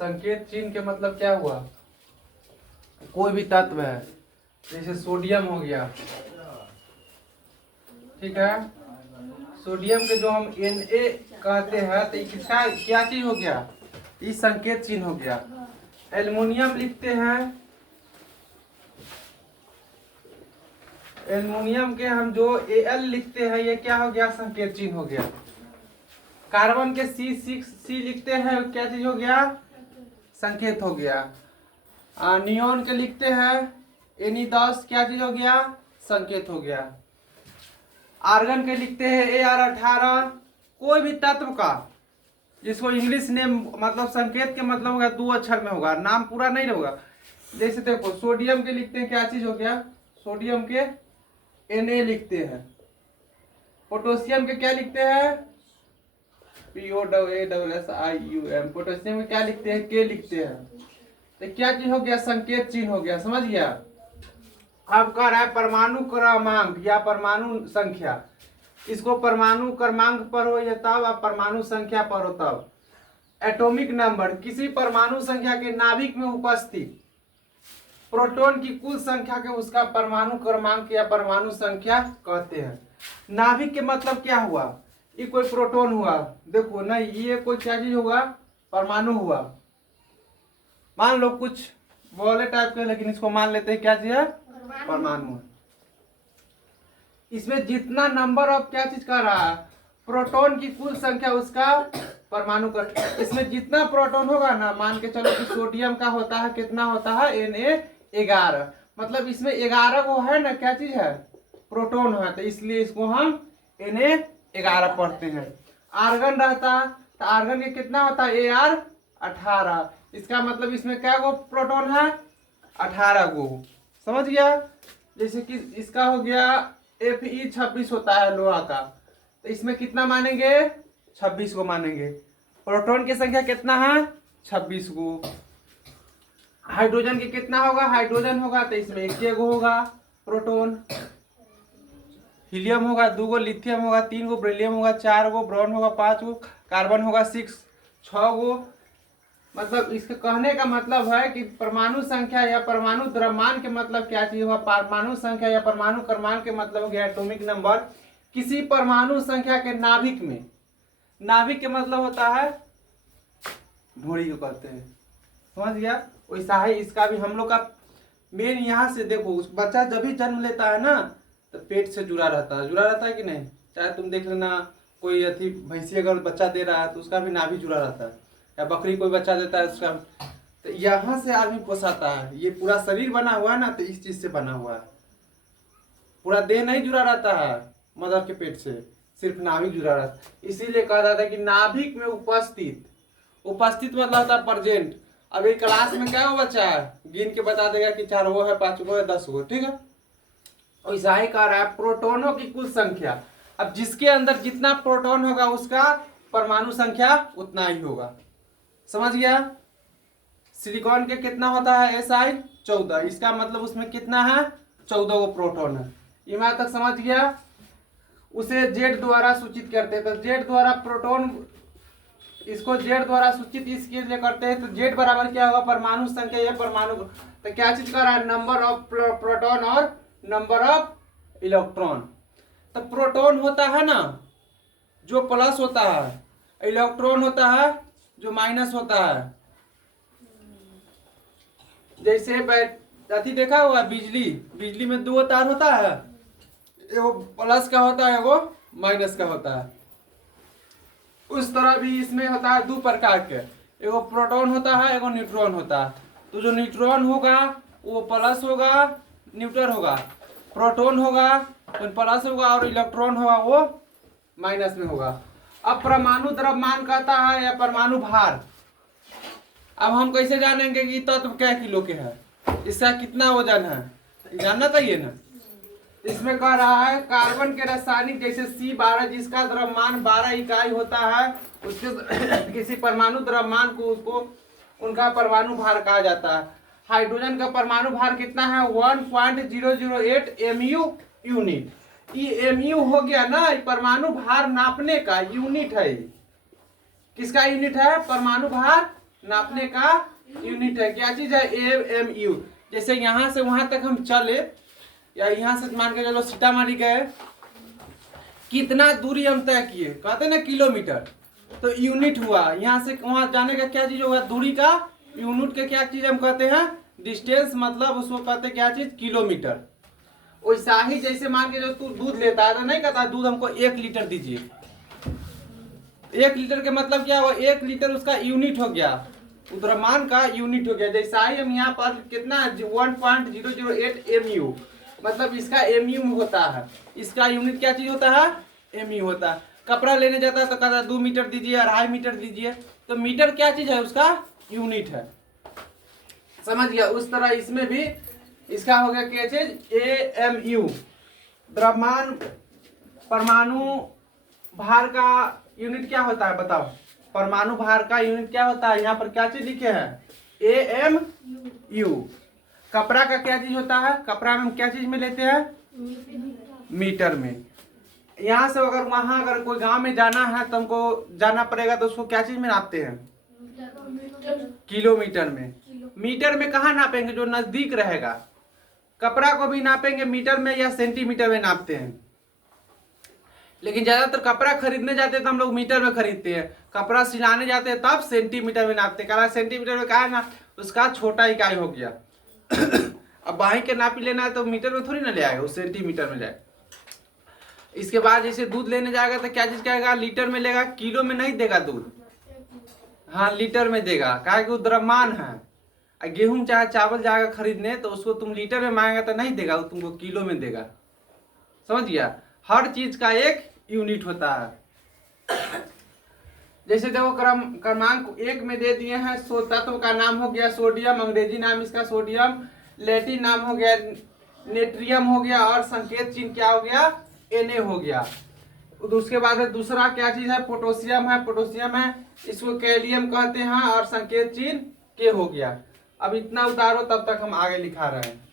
संकेत चिन्ह के मतलब क्या हुआ? कोई भी तत्व है, जैसे सोडियम हो गया, ठीक है, सोडियम के जो हम Na कहते हैं तो किसका क्या चीज हो गया? इस संकेत चिन्ह हो गया। एल्युमिनियम लिखते हैं, एल्युमिनियम के हम जो Al लिखते हैं, ये क्या हो गया? संकेत चिन्ह हो गया। कार्बन के C6C लिखते हैं, क्या चीज हो गया? संकेत हो गया। नियोन के लिखते हैं Ne10, क्या चीज हो गया? संकेत हो गया। आर्गन के लिखते हैं Ar18, कोई भी तत्व का जिसको इंग्लिश नेम मतलब संकेत के मतलब होगा 2 अक्षर में होगा, नाम पूरा नहीं होगा। जैसे देखो सोडियम के लिखते हैं, क्या चीज हो गया? सोडियम के Na लिखते हैं। पोटेशियम के क्या लिखते हैं? POASSIUM। पोटेशियम के क्या लिखते हैं? K लिखते हैं। तो क्या चीज हो गया? संकेत चिन्ह हो गया। समझ गया? अब कह रहा है परमाणु क्रमांक या परमाणु संख्या। इसको परमाणु क्रमांक पर हो या तब, अब परमाणु संख्या पर हो तब। एटॉमिक नंबर, किसी परमाणु संख्या के नाभिक में उपस्थित प्रोटॉन की कुल संख्या के उसका परमाणु क्रमांक या परमाणु संख्या कहते हैं। नाभिक के मतलब क्या हुआ? ये कोई प्रोटॉन हुआ, देखो नहीं, ये कोई क्या चीज होगा? परमाणु हुआ। मान लो कुछ बोले टाइप के, लेकिन इसको मान लेते हैं क्या चीज है? परमाणु। इसमें जितना नंबर ऑफ क्या चीज कर रहा है? प्रोटॉन की कुल संख्या उसका परमाणु कर। इसमें जितना प्रोटॉन होगा ना, मान के चलो कि सोडियम का होता है, कितना होता है? Na11। मतलब इसमें 11 को है ना, क्या चीज है? प्रोटॉन है, तो इसलिए इसको हम Na11 पढ़ते हैं। आर्गन रहता तो आर्गन के कितना होता है? Ar18। इसका मतलब इसमें क्या गो प्रोटॉन है? 18 गो। समझ गया? जैसे कि इसका हो गया Fe26 होता है लोहा का, तो इसमें कितना मानेंगे? 26 को मानेंगे। प्रोटॉन की संख्या कितना है? 26 को। हाइड्रोजन की कितना होगा? हाइड्रोजन होगा तो इसमें 1 गो होगा प्रोटॉन। हीलियम होगा 2 गो, लिथियम होगा 3 गो, बेरिलियम होगा 4 गो, ब्रोन होगा 5 गो, कार्बन होगा 6 गो। मतलब इसके कहने का मतलब है कि परमाणु संख्या या परमाणु द्रव्यमान के मतलब क्या चीज हुआ? परमाणु संख्या या परमाणु क्रमांक के मतलब हो गया एटॉमिक नंबर किसी परमाणु संख्या के नाभिक में। नाभिक के मतलब होता है ढोरी को कहते हैं। समझ गया? वैसा है इसका भी। हम लोग का मेन यहाँ से देखो, बच्चा जब भी जन्म लेता है ना तो पेट से जुड़ा रहता है कि नहीं? चाहे तुम देख लेना, कोई अथी भैंसी अगर बच्चा दे रहा है तो उसका भी नाभि जुड़ा रहता है, या बकरी कोई बच्चा देता है उसका। तो यहाँ से आदमी पोसाता है। ये पूरा शरीर बना हुआ है ना, तो इस चीज से बना हुआ है। पूरा देह नहीं जुड़ा रहता है मदर के पेट से, सिर्फ नाभिक जुड़ा रहता है। इसीलिए कहा जाता है कि नाभिक में उपस्थित मतलब होता है प्रेजेंट। अभी क्लास में क्या हो बच्चा है, गिन के बता देगा कि 4 गो है, 5 गो है, 10 गो, ठीक है? वैसा ही कह रहा है प्रोटॉनों की कुल संख्या। अब जिसके अंदर जितना प्रोटॉन होगा उसका परमाणु संख्या उतना ही होगा। समझ गया? सिलिकॉन के कितना होता है? Si14। इसका मतलब उसमें कितना है? 14 गो प्रोटॉन है। ये मैं तक समझ गया? उसे जेड द्वारा सूचित करते हैं, तो जेड द्वारा प्रोटॉन, इसको जेड द्वारा सूचित इसके लिए करते हैं, तो जेड बराबर क्या होगा? परमाणु संख्या या परमाणु। तो क्या चीज कर रहा है? नंबर ऑफ प्रोटॉन और नंबर ऑफ इलेक्ट्रॉन। तो प्रोटॉन होता है ना जो प्लस होता है, इलेक्ट्रॉन होता है जो माइनस होता है। जैसे अथी देखा हुआ बिजली में 2 तार होता है, एगो प्लस का होता है, एगो माइनस का होता है। उस तरह भी इसमें होता है 2 प्रकार के, एगो प्रोटॉन होता है, एगो न्यूट्रॉन होता है। तो जो न्यूट्रॉन होगा वो प्लस होगा, न्यूट्रल होगा। प्रोटॉन होगा तो प्लस होगा, और इलेक्ट्रॉन होगा वो माइनस में होगा। अब परमाणु द्रव्यमान कहता है या परमाणु भार। अब हम कैसे जानेंगे कि तत्व क्या किलो के है, इसका कितना वजन है? जानना चाहिए ना। इसमें कह रहा है कार्बन के रासायनिक जैसे C12 जिसका द्रव्यमान 12 इकाई होता है, उसके किसी परमाणु द्रव्यमान को उसको उनका परमाणु भार कहा जाता है। हाइड्रोजन का परमाणु भार कितना है? 1.008 MU यूनिट। ये MU हो गया ना, परमाणु भार नापने का यूनिट है। किसका यूनिट है? परमाणु भार नापने का यूनिट है। क्या चीज है? AMU। जैसे यहाँ से वहां तक हम चले, या यहाँ से मान के चलो सीतामढ़ी गए, कितना दूरी हम तय किए, कहते हैं ना किलोमीटर, तो यूनिट हुआ। यहाँ से वहां जाने का क्या चीज होगा? दूरी का यूनिट के क्या चीज हम कहते हैं? डिस्टेंस, मतलब उसको कहते हैं क्या चीज? किलोमीटर। वैसा ही जैसे मान के जो तू दूध लेता है तो नहीं कहता दूध हमको 1 लीटर दीजिए। 1 लीटर के मतलब क्या हुआ? 1 लीटर उसका यूनिट हो गया, द्रव्यमान का यूनिट हो गया। जैसा ही हम यहाँ पर कितना 1.008 MU, मतलब इसका MU होता है। इसका यूनिट क्या चीज होता है? MU होता है। कपड़ा लेने जाता है तो कहता है 2 मीटर दीजिए, 2.5 मीटर दीजिए। तो मीटर क्या चीज है? उसका यूनिट है। समझ गया? उस तरह इसमें भी इसका हो गया क्या चीज? AMU। द्रव्यमान, परमाणु भार का यूनिट क्या होता है बताओ? परमाणु भार का यूनिट क्या होता है? यहाँ पर क्या चीज लिखे हैं? AMU। कपड़ा का क्या चीज होता है? कपड़ा में हम क्या चीज में लेते हैं? मीटर में। यहाँ से अगर वहां अगर कोई गांव में जाना है तो हमको जाना पड़ेगा, तो उसको क्या चीज में नापते हैं? किलोमीटर में। मीटर में कहाँ नापेंगे? जो नजदीक रहेगा। कपड़ा को भी नापेंगे मीटर में या सेंटीमीटर में नापते हैं। लेकिन ज्यादातर कपड़ा खरीदने जाते हैं तो हम लोग मीटर में खरीदते हैं, कपड़ा सिलाने जाते हैं तब सेंटीमीटर में नापते हैं। कारण सेंटीमीटर में कहा है ना, उसका छोटा इकाई हो गया। अब बाही के नापी लेना है तो मीटर में थोड़ी ना ले आएगा, वो सेंटीमीटर में जाए। इसके बाद जैसे दूध लेने जाएगा तो क्या चीज कहेगा? लीटर में लेगा, किलो में नहीं देगा दूध। हाँ, लीटर में देगा, कहा कि वो द्रव्यमान है। गेहूं चाहे चावल जाएगा खरीदने तो उसको तुम लीटर में मांगेगा तो नहीं देगा, वो तुमको किलो में देगा। समझ गया? हर चीज का एक यूनिट होता है। जैसे देखो क्रमांक 1 में दे दिए हैं, तत्व का नाम हो गया सोडियम, अंग्रेजी नाम इसका सोडियम, लैटिन नाम हो गया नेट्रियम हो गया, और संकेत चिन्ह क्या हो गया? Na हो गया। उसके बाद है दूसरा क्या चीज है? पोटेशियम है। पोटेशियम है, इसको कैलियम कहते हैं, और संकेत चिन्ह K हो गया। अब इतना उतारो, तब तक हम आगे लिखा रहे हैं।